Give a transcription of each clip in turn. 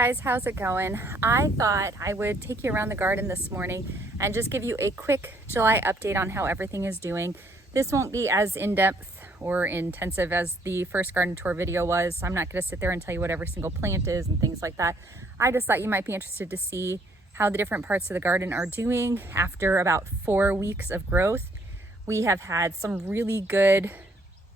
guys, how's it going? I thought I would take you around the garden this morning and just give you a quick July update on how everything is doing. This won't be as in-depth or intensive as the first garden tour video was. I'm not going to sit there and tell you what every single plant is and things like that. I just thought you might be interested to see how the different parts of the garden are doing after about 4 weeks of growth. We have had some really good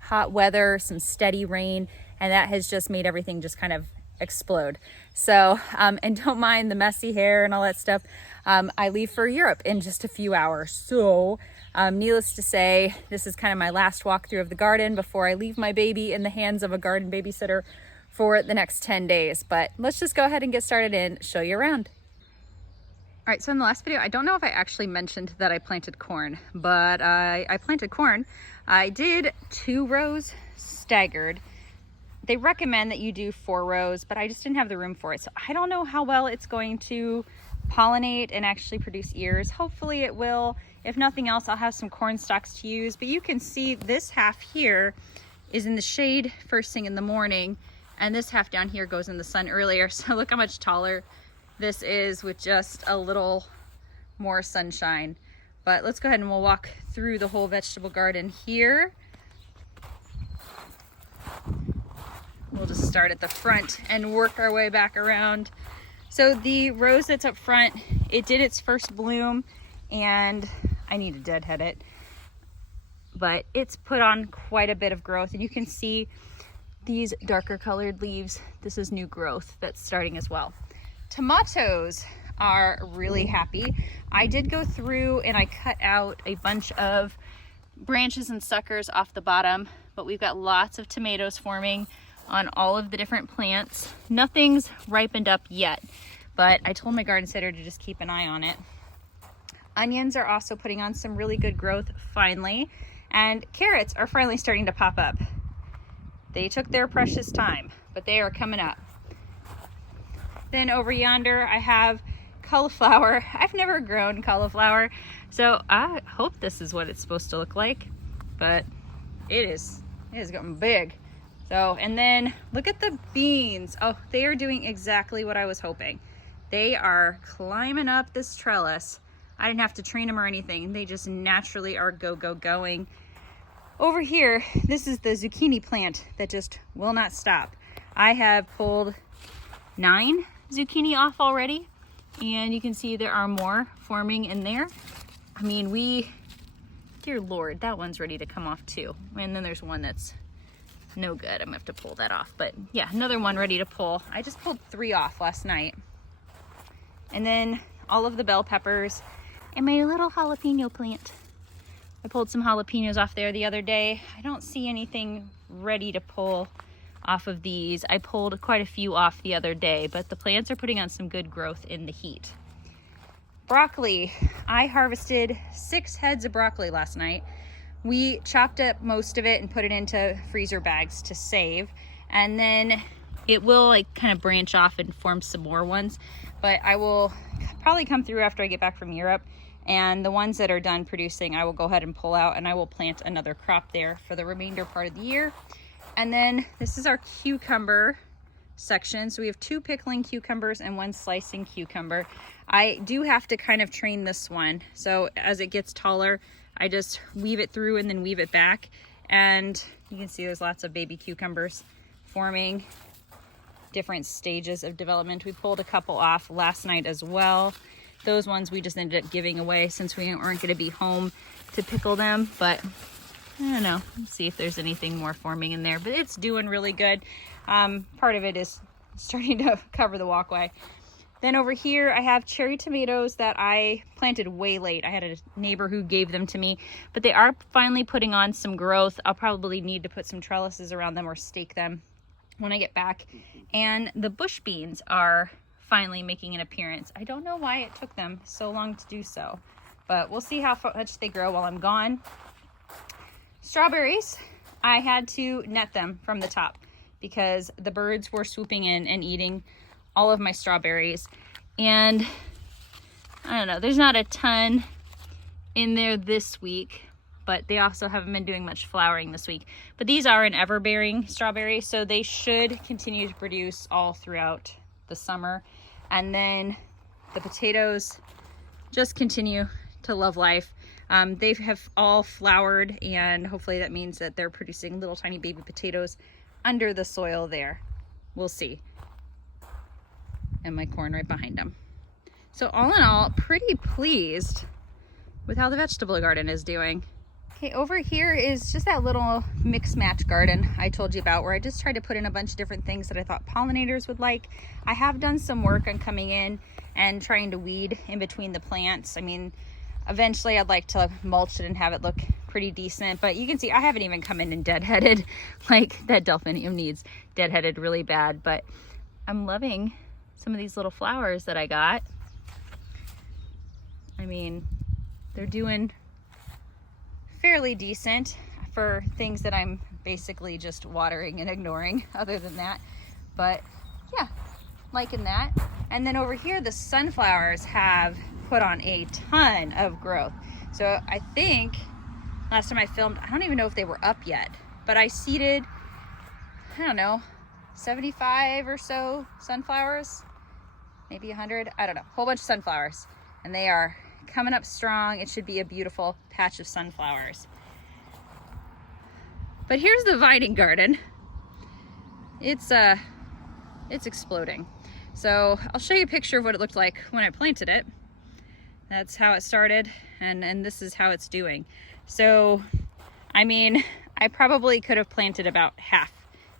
hot weather, some steady rain, and that has just made everything just kind of explode. So, and don't mind the messy hair and all that stuff. I leave for Europe in just a few hours. So, needless to say, this is kind of my last walkthrough of the garden before I leave my baby in the hands of a garden babysitter for the next 10 days. But let's just go ahead and get started and show you around. All right, so in the last video, I don't know if I actually mentioned that I planted corn, but I planted corn. I did 2 rows staggered. They recommend that you do 4 rows, but I just didn't have the room for it. So I don't know how well it's going to pollinate and actually produce ears. Hopefully it will. If nothing else, I'll have some corn stalks to use. But you can see this half here is in the shade first thing in the morning, and this half down here goes in the sun earlier. So look how much taller this is with just a little more sunshine. But let's go ahead and we'll walk through the whole vegetable garden here. We'll just start at the front and work our way back around. So the rose that's up front, it did its first bloom, and I need to deadhead it, but it's put on quite a bit of growth, and you can see these darker colored leaves. This is new growth that's starting as well. Tomatoes are really happy. I did go through and I cut out a bunch of branches and suckers off the bottom, but we've got lots of tomatoes forming on all of the different plants. Nothing's ripened up yet, but I told my garden center to just keep an eye on it. Onions are also putting on some really good growth finally, and carrots are finally starting to pop up. They took their precious time, but they are coming up. Then over yonder, I have cauliflower. I've never grown cauliflower, so I hope this is what it's supposed to look like, but it is getting big. So, and then look at the beans. Oh, they are doing exactly what I was hoping. They are climbing up this trellis. I didn't have to train them or anything. They just naturally are going. Over here, this is the zucchini plant that just will not stop. I have pulled 9 zucchini off already, and you can see there are more forming in there. I mean, dear Lord, that one's ready to come off too. And then there's one that's no good. I'm gonna have to pull that off, but yeah, another one ready to pull. I just pulled 3 off last night. And then all of the bell peppers and my little jalapeno plant. I pulled some jalapenos off there the other day. I don't see anything ready to pull off of these. I pulled quite a few off the other day, but the plants are putting on some good growth in the heat. Broccoli. I harvested 6 heads of broccoli last night. We chopped up most of it and put it into freezer bags to save, and then it will like kind of branch off and form some more ones, but I will probably come through after I get back from Europe, and the ones that are done producing I will go ahead and pull out, and I will plant another crop there for the remainder part of the year. And then this is our cucumber section. So we have 2 pickling cucumbers and 1 slicing cucumber. I do have to kind of train this one, so as it gets taller I just weave it through and then weave it back, and you can see there's lots of baby cucumbers forming, different stages of development. We pulled a couple off last night as well. Those ones we just ended up giving away since we aren't going to be home to pickle them, but I don't know. Let's see if there's anything more forming in there, but it's doing really good. Part of it is starting to cover the walkway. Then over here, I have cherry tomatoes that I planted way late. I had a neighbor who gave them to me, but they are finally putting on some growth. I'll probably need to put some trellises around them or stake them when I get back. And the bush beans are finally making an appearance. I don't know why it took them so long to do so, but we'll see how much they grow while I'm gone. Strawberries, I had to net them from the top because the birds were swooping in and eating all of my strawberries, and I don't know, there's not a ton in there this week, but they also haven't been doing much flowering this week. But these are an ever-bearing strawberry, so they should continue to produce all throughout the summer. And then the potatoes just continue to love life. They have all flowered, and hopefully that means that they're producing little tiny baby potatoes under the soil there. We'll see. And my corn right behind them. So all in all, pretty pleased with how the vegetable garden is doing. Okay, over here is just that little mix match garden I told you about, where I just tried to put in a bunch of different things that I thought pollinators would like. I have done some work on coming in and trying to weed in between the plants. I mean, eventually I'd like to mulch it and have it look pretty decent, but you can see I haven't even come in and deadheaded. Like, that delphinium needs deadheaded really bad, but I'm loving some of these little flowers that I got. I mean, they're doing fairly decent for things that I'm basically just watering and ignoring other than that. But yeah, liking that. And then over here, the sunflowers have put on a ton of growth. So I think last time I filmed, I don't even know if they were up yet, but I seeded, I don't know, 75 or so sunflowers, maybe 100, I don't know, whole bunch of sunflowers. And they are coming up strong. It should be a beautiful patch of sunflowers. But here's the vining garden. It's exploding. So I'll show you a picture of what it looked like when I planted it. That's how it started, and this is how it's doing. So, I mean, I probably could have planted about half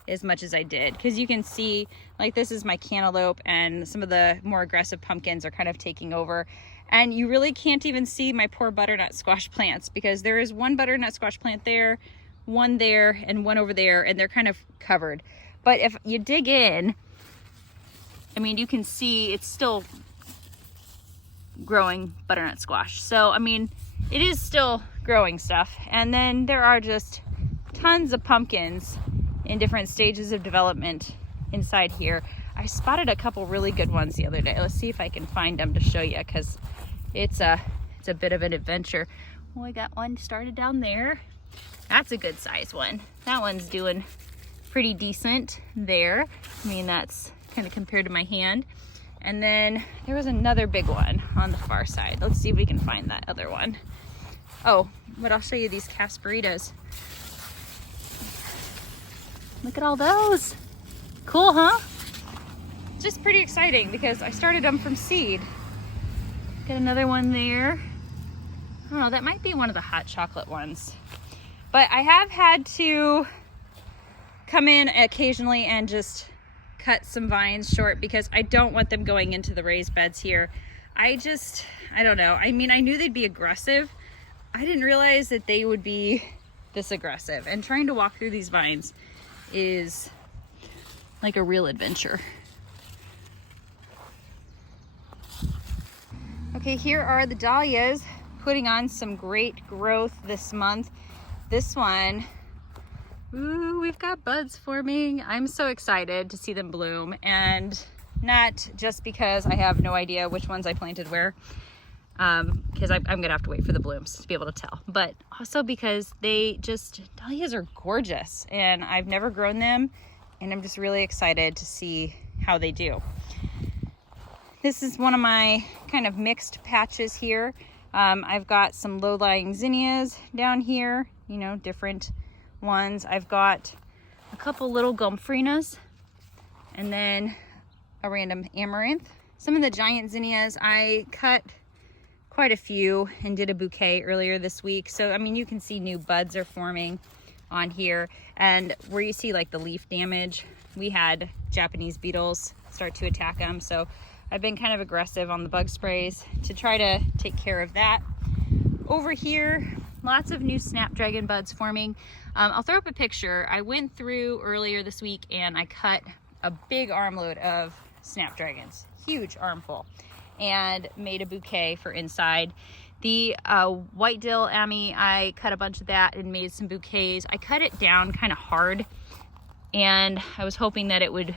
as much as I did, because you can see, like, this is my cantaloupe, and some of the more aggressive pumpkins are kind of taking over. And you really can't even see my poor butternut squash plants, because there is one butternut squash plant there, one there, and one over there, and they're kind of covered. But if you dig in, I mean, you can see it's still growing butternut squash. So, I mean, it is still growing stuff. And then there are just tons of pumpkins in different stages of development inside here. I spotted a couple really good ones the other day. Let's see if I can find them to show you, because it's a bit of an adventure. Well, I got one started down there. That's a good size one. That one's doing pretty decent there. I mean, that's kind of compared to my hand. And then there was another big one on the far side. Let's see if we can find that other one. Oh, but I'll show you these casperitas. Look at all those. Cool, huh? Just pretty exciting, because I started them from seed. Got another one there. I don't know, that might be one of the hot chocolate ones. But I have had to come in occasionally and just cut some vines short, because I don't want them going into the raised beds here. I don't know. I mean, I knew they'd be aggressive. I didn't realize that they would be this aggressive. And trying to walk through these vines is like a real adventure. Okay, here are the dahlias putting on some great growth this month. This one, ooh, we've got buds forming. I'm so excited to see them bloom, and not just because I have no idea which ones I planted where, because I'm gonna have to wait for the blooms to be able to tell, but also because dahlias are gorgeous, and I've never grown them, and I'm just really excited to see how they do. This is one of my kind of mixed patches here. I've got some low-lying zinnias down here, you know, different ones. I've got a couple little gomphrenias, and then a random amaranth. Some of the giant zinnias, I cut quite a few and did a bouquet earlier this week. So, I mean, you can see new buds are forming on here. And where you see like the leaf damage, we had Japanese beetles start to attack them. So I've been kind of aggressive on the bug sprays to try to take care of that. Over here, lots of new snapdragon buds forming. I'll throw up a picture. I went through earlier this week and I cut a big armload of snapdragons, huge armful, and made a bouquet for inside. The white dill ammi, I cut a bunch of that and made some bouquets. I cut it down kind of hard, and I was hoping that it would,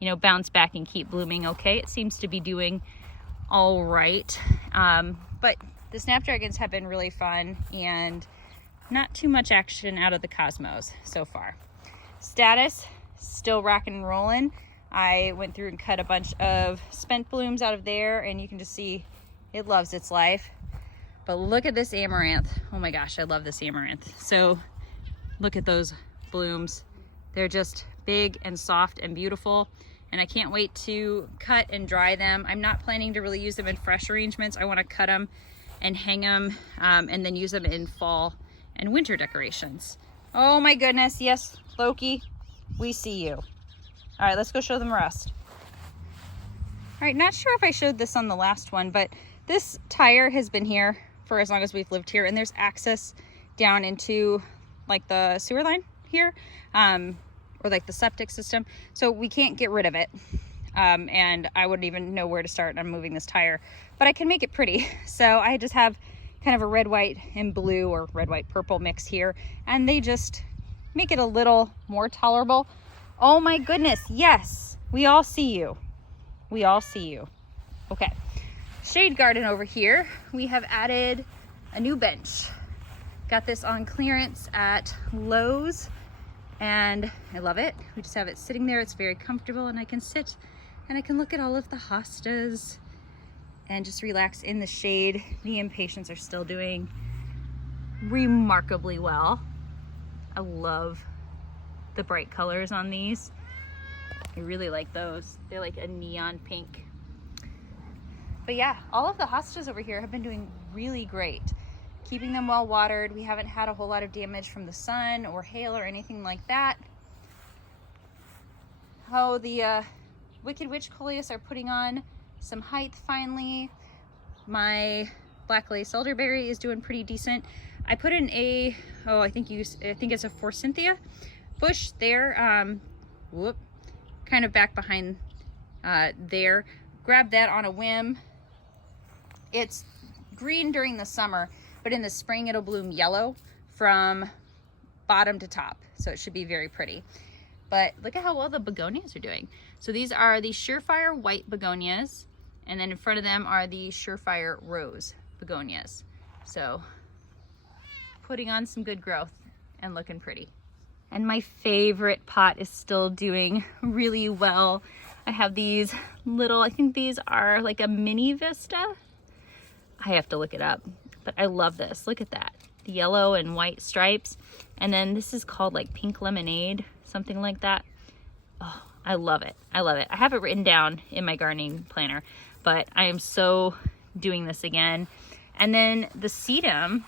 you know, bounce back and keep blooming okay. It seems to be doing all right. But the snapdragons have been really fun, and not too much action out of the cosmos so far. Status, still rocking and rolling. I went through and cut a bunch of spent blooms out of there, and you can just see it loves its life. But look at this amaranth. Oh my gosh, I love this amaranth. So look at those blooms. They're just big and soft and beautiful, and I can't wait to cut and dry them. I'm not planning to really use them in fresh arrangements. I want to cut them and hang them and then use them in fall and winter decorations. Oh my goodness, yes, Loki, we see you. All right, let's go show them the rest. All right, not sure if I showed this on the last one, but this tire has been here for as long as we've lived here, and there's access down into like the sewer line here, or like the septic system. So we can't get rid of it. And I wouldn't even know where to start on moving this tire, but I can make it pretty. So I just have kind of a red, white, and blue, or red, white, purple mix here, and they just make it a little more tolerable. Oh my goodness, yes, we all see you. We all see you. Okay, shade garden over here. We have added a new bench. Got this on clearance at Lowe's, and I love it. We just have it sitting there. It's very comfortable, and I can sit and I can look at all of the hostas and just relax in the shade. The impatiens are still doing remarkably well. I love the bright colors on these. I really like those. They're like a neon pink. But yeah, all of the hostas over here have been doing really great. Keeping them well watered. We haven't had a whole lot of damage from the sun or hail or anything like that. Oh, the Wicked Witch coleus are putting on some height finally. My black lace elderberry is doing pretty decent. I put in a, I think it's a forsythia bush there. Kind of back behind there. Grabbed that on a whim. It's green during the summer, but in the spring it'll bloom yellow from bottom to top. So it should be very pretty. But look at how well the begonias are doing. So these are the Surefire white begonias, and then in front of them are the Surefire rose begonias. So putting on some good growth and looking pretty. And my favorite pot is still doing really well. I have these little, I think these are like a mini vista. I have to look it up, but I love this. Look at that, the yellow and white stripes. And then this is called like pink lemonade, something like that. Oh, I love it. I love it. I have it written down in my gardening planner, but I am so doing this again. And then the sedum,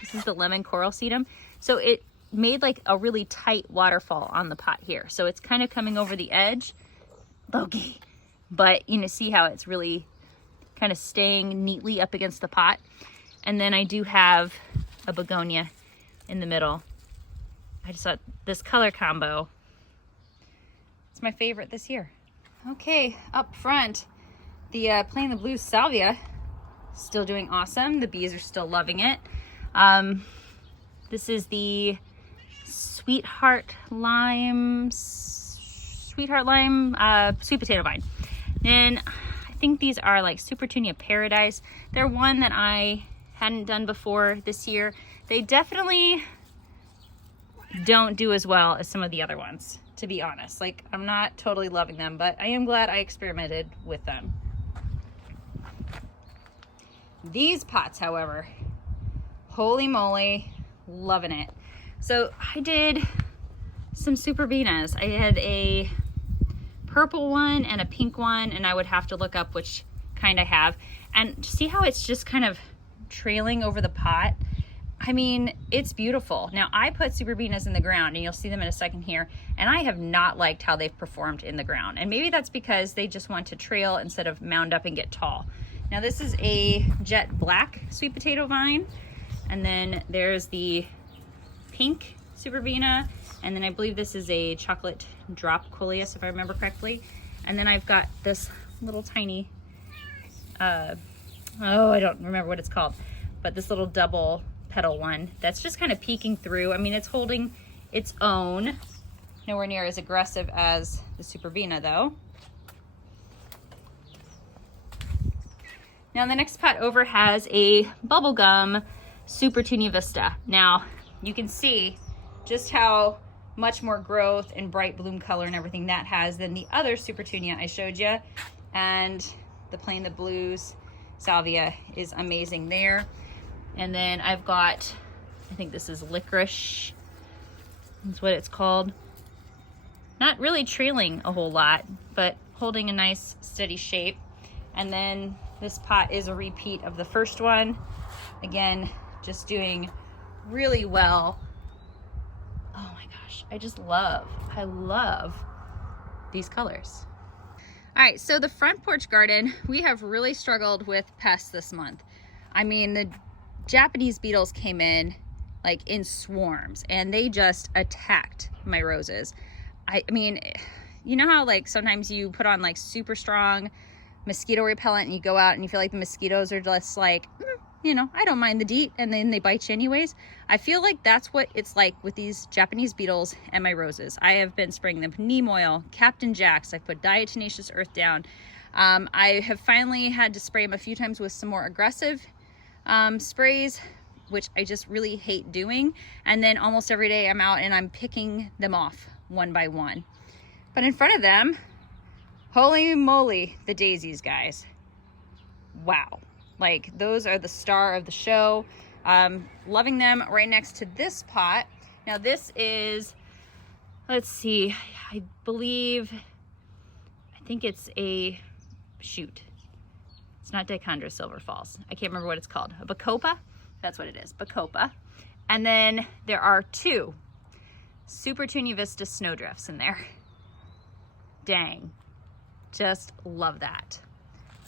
this is the lemon coral sedum. So it made like a really tight waterfall on the pot here. So it's kind of coming over the edge, Loki. But you know, see how it's really kind of staying neatly up against the pot. And then I do have a begonia in the middle. I just thought this color combo, it's my favorite this year. Okay, up front, the Plain the Blue salvia, still doing awesome. The bees are still loving it. This is the Sweetheart Lime sweet potato vine. And I think these are like Supertunia Paradise. They're one that I hadn't done before this year. They definitely don't do as well as some of the other ones, to be honest. Like, I'm not totally loving them, but I am glad I experimented with them. These pots, however, holy moly, loving it. So I did some Superbenas. I had a purple one and a pink one, and I would have to look up which kind I have. And see how it's just kind of trailing over the pot? I mean, it's beautiful. Now, I put Superbenas in the ground, and you'll see them in a second here, and I have not liked how they've performed in the ground. And maybe that's because they just want to trail instead of mound up and get tall. Now, this is a jet black sweet potato vine, and then there's the pink Superbena, and then I believe this is a chocolate drop coleus, if I remember correctly. And then I've got this little tiny, I don't remember what it's called, but this little double petal one that's just kind of peeking through. I mean, it's holding its own, nowhere near as aggressive as the Superbena though. Now the next pot over has a bubblegum Supertunia Vista. Now you can see just how much more growth and bright bloom color and everything that has than the other Supertunia I showed you. And the Plain the Blues salvia is amazing there. And then I've got, I think this is licorice, that's what it's called. Not really trailing a whole lot, but holding a nice steady shape. And then this pot is a repeat of the first one. Again, just doing really well. Oh my gosh, I love these colors. All right, so the front porch garden, we have really struggled with pests this month. I mean, the Japanese beetles came in like in swarms and they just attacked my roses. I mean, you know how like sometimes you put on like super strong mosquito repellent and you go out and you feel like the mosquitoes are just like, you know, I don't mind the DEET, and then they bite you anyways. I feel like that's what it's like with these Japanese beetles and my roses. I have been spraying them neem oil, Captain Jack's, I've put diatomaceous earth down. I have finally had to spray them a few times with some more aggressive sprays, which I just really hate doing. And then almost every day I'm out and I'm picking them off one by one. But in front of them, holy moly, the daisies, guys. Wow. Like, those are the star of the show. Loving them right next to this pot. Now this is, let's see, I think it's a, shoot. It's not Dichondra Silver Falls. I can't remember what it's called. A Bacopa? That's what it is, Bacopa. And then there are two Supertunia Vista Snowdrifts in there. Dang, just love that.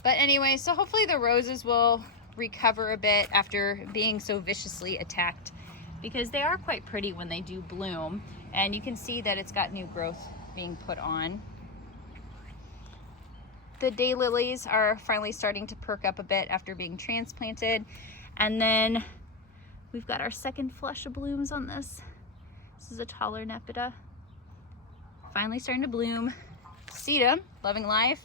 But anyway, so hopefully the roses will recover a bit after being so viciously attacked, because they are quite pretty when they do bloom, and you can see that it's got new growth being put on. The daylilies are finally starting to perk up a bit after being transplanted. And then we've got our second flush of blooms on this. This is a taller Nepeta. Finally starting to bloom. Sedum, loving life.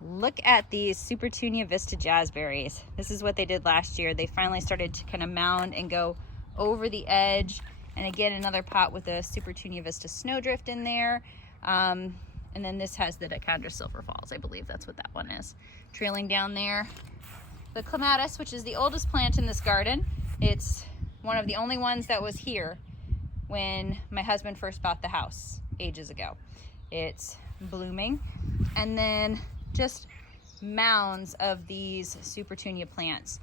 Look at these Supertunia Vista Jazzberries. This is what they did last year. They finally started to kind of mound and go over the edge. And again, another pot with a Supertunia Vista Snowdrift in there. And then this has the Dichondra Silver Falls. I believe that's what that one is. Trailing down there. The Clematis, which is the oldest plant in this garden. It's one of the only ones that was here when my husband first bought the house ages ago. It's blooming. And then just mounds of these Supertunia plants.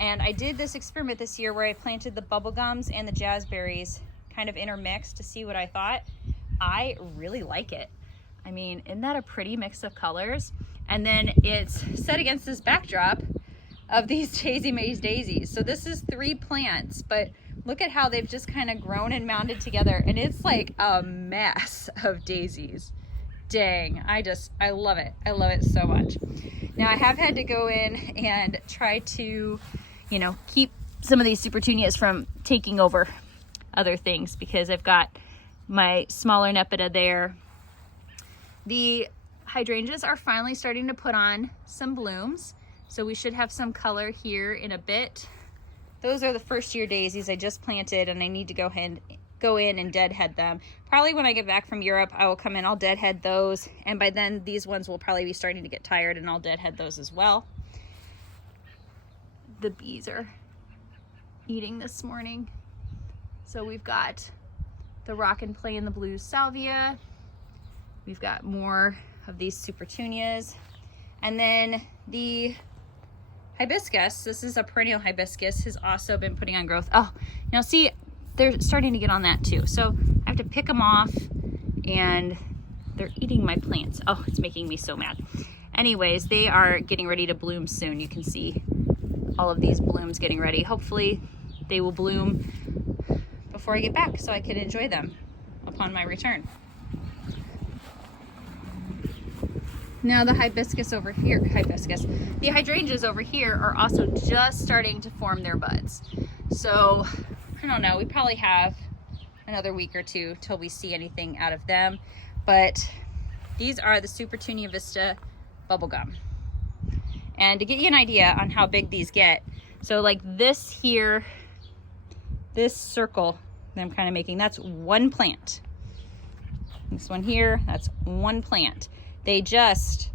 And I did this experiment this year where I planted the bubblegums and the jazzberries kind of intermixed to see what I thought. I really like it. I mean, isn't that a pretty mix of colors? And then it's set against this backdrop of these Daisy Maze daisies. So this is 3 plants, but look at how they've just kind of grown and mounded together, and it's like a mess of daisies. Dang, I love it. I love it so much. Now I have had to go in and try to, you know, keep some of these Supertunias from taking over other things, because I've got my smaller Nepeta there. The hydrangeas are finally starting to put on some blooms, so we should have some color here in a bit. Those are the first year daisies I just planted, and I need to go in and deadhead them. Probably when I get back from Europe, I will come in, I'll deadhead those, and by then these ones will probably be starting to get tired, and I'll deadhead those as well. The bees are eating this morning. So we've got the Rockin' Plain the Blues salvia. We've got more of these Supertunias. And then the hibiscus, this is a perennial hibiscus, has also been putting on growth. Oh, now see, they're starting to get on that too. So I have to pick them off, and they're eating my plants. Oh, it's making me so mad. Anyways, they are getting ready to bloom soon. You can see all of these blooms getting ready. Hopefully they will bloom before I get back so I can enjoy them upon my return. Now the hibiscus over here, the hydrangeas over here are also just starting to form their buds. So I don't know, we probably have another week or two till we see anything out of them. But these are the Supertunia Vista bubblegum. And to get you an idea on how big these get, so like this here, this circle that I'm kind of making, that's one plant. This one here, that's one plant. They just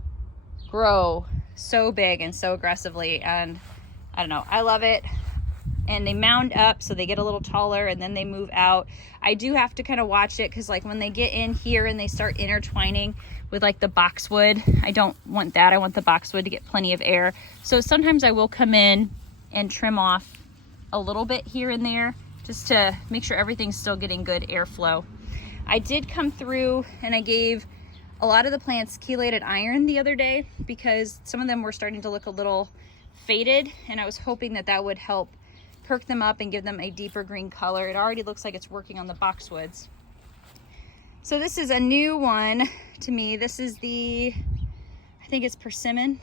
grow so big and so aggressively, and I don't know, I love it. And they mound up so they get a little taller and then they move out. I do have to kind of watch it because like when they get in here and they start intertwining with like the boxwood, I don't want that. I want the boxwood to get plenty of air. So sometimes I will come in and trim off a little bit here and there just to make sure everything's still getting good airflow. I did come through and I gave a lot of the plants chelated iron the other day because some of them were starting to look a little faded, and I was hoping that that would help perk them up and give them a deeper green color. It already looks like it's working on the boxwoods. So this is a new one to me. This is I think it's persimmon.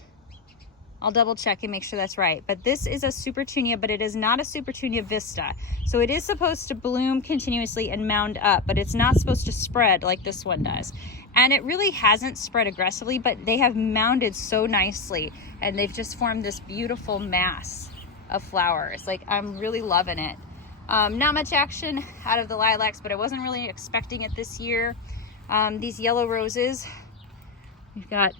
I'll double check and make sure that's right. But this is a Supertunia, but it is not a Supertunia Vista. So it is supposed to bloom continuously and mound up, but it's not supposed to spread like this one does. And it really hasn't spread aggressively, but they have mounded so nicely and they've just formed this beautiful mass of flowers. Like, I'm really loving it. Not much action out of the lilacs, but I wasn't really expecting it this year. These yellow roses, we've got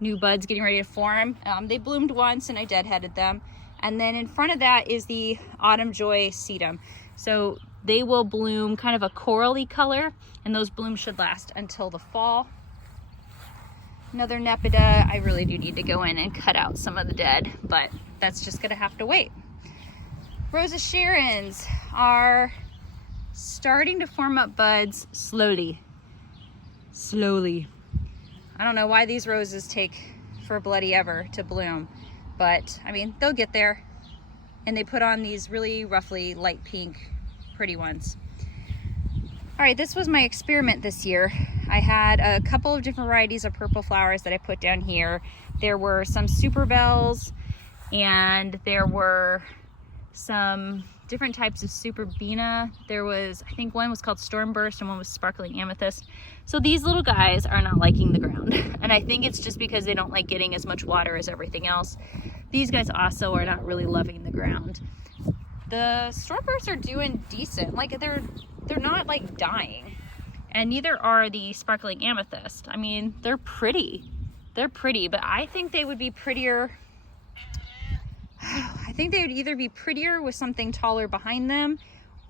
new buds getting ready to form. They bloomed once and I deadheaded them. And then in front of that is the Autumn Joy sedum. So they will bloom kind of a corally color, and those blooms should last until the fall. Another Nepeta. I really do need to go in and cut out some of the dead, but that's just gonna have to wait. Rosa Sharons are starting to form up buds slowly. I don't know why these roses take for bloody ever to bloom, but I mean, they'll get there. And they put on these really roughly light pink, pretty ones. All right, this was my experiment this year. I had a couple of different varieties of purple flowers that I put down here. There were some Super Bells, and there were some different types of Superbena. There was, I think one was called Stormburst and one was Sparkling Amethyst. So these little guys are not liking the ground. And I think it's just because they don't like getting as much water as everything else. These guys also are not really loving the ground. The Stormbursts are doing decent. Like they're not like dying. And neither are the Sparkling Amethyst. I mean, they're pretty. They're pretty, but I think they would be prettier. I think they would either be prettier with something taller behind them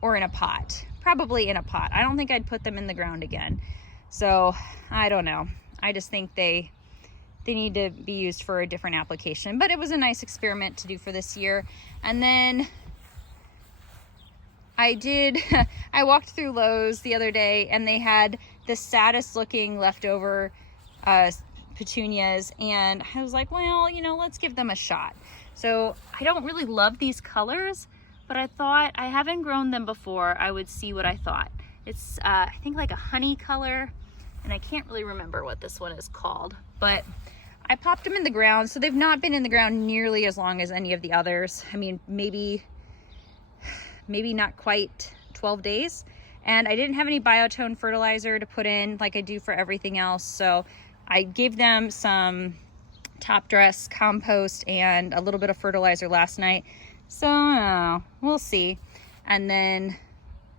or in a pot. Probably in a pot. I don't think I'd put them in the ground again. So I don't know. I just think they need to be used for a different application. But it was a nice experiment to do for this year. And then I walked through Lowe's the other day and they had the saddest looking leftover petunias. And I was like, well, you know, let's give them a shot. So I don't really love these colors, but I thought, I haven't grown them before, I would see what I thought. It's, I think like a honey color, and I can't really remember what this one is called, but I popped them in the ground. So they've not been in the ground nearly as long as any of the others. I mean, maybe not quite 12 days. And I didn't have any biotone fertilizer to put in like I do for everything else. So I gave them some top dress compost and a little bit of fertilizer last night. So we'll see. And then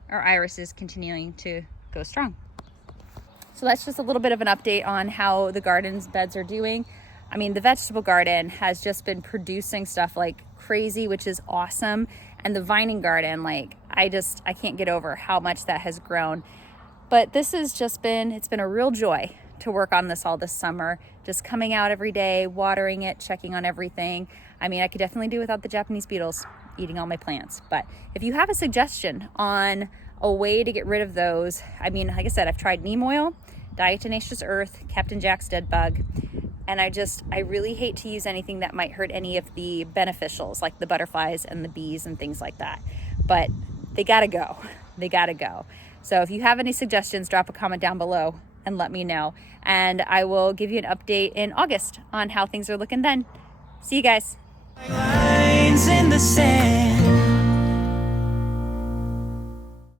our iris is continuing to go strong. So that's just a little bit of an update on how the garden's beds are doing. I mean, the vegetable garden has just been producing stuff like crazy, which is awesome. And the vining garden, like I can't get over how much that has grown. But this has just been, it's been a real joy to work on this all this summer, just coming out every day, watering it, checking on everything. I mean, I could definitely do without the Japanese beetles eating all my plants. But if you have a suggestion on a way to get rid of those, I mean, like I said, I've tried neem oil, diatomaceous earth, Captain Jack's dead bug, and I really hate to use anything that might hurt any of the beneficials, like the butterflies and the bees and things like that. But they gotta go. They gotta go. So if you have any suggestions, drop a comment down below and let me know. And I will give you an update in August on how things are looking then. See you guys. Lines in the sand.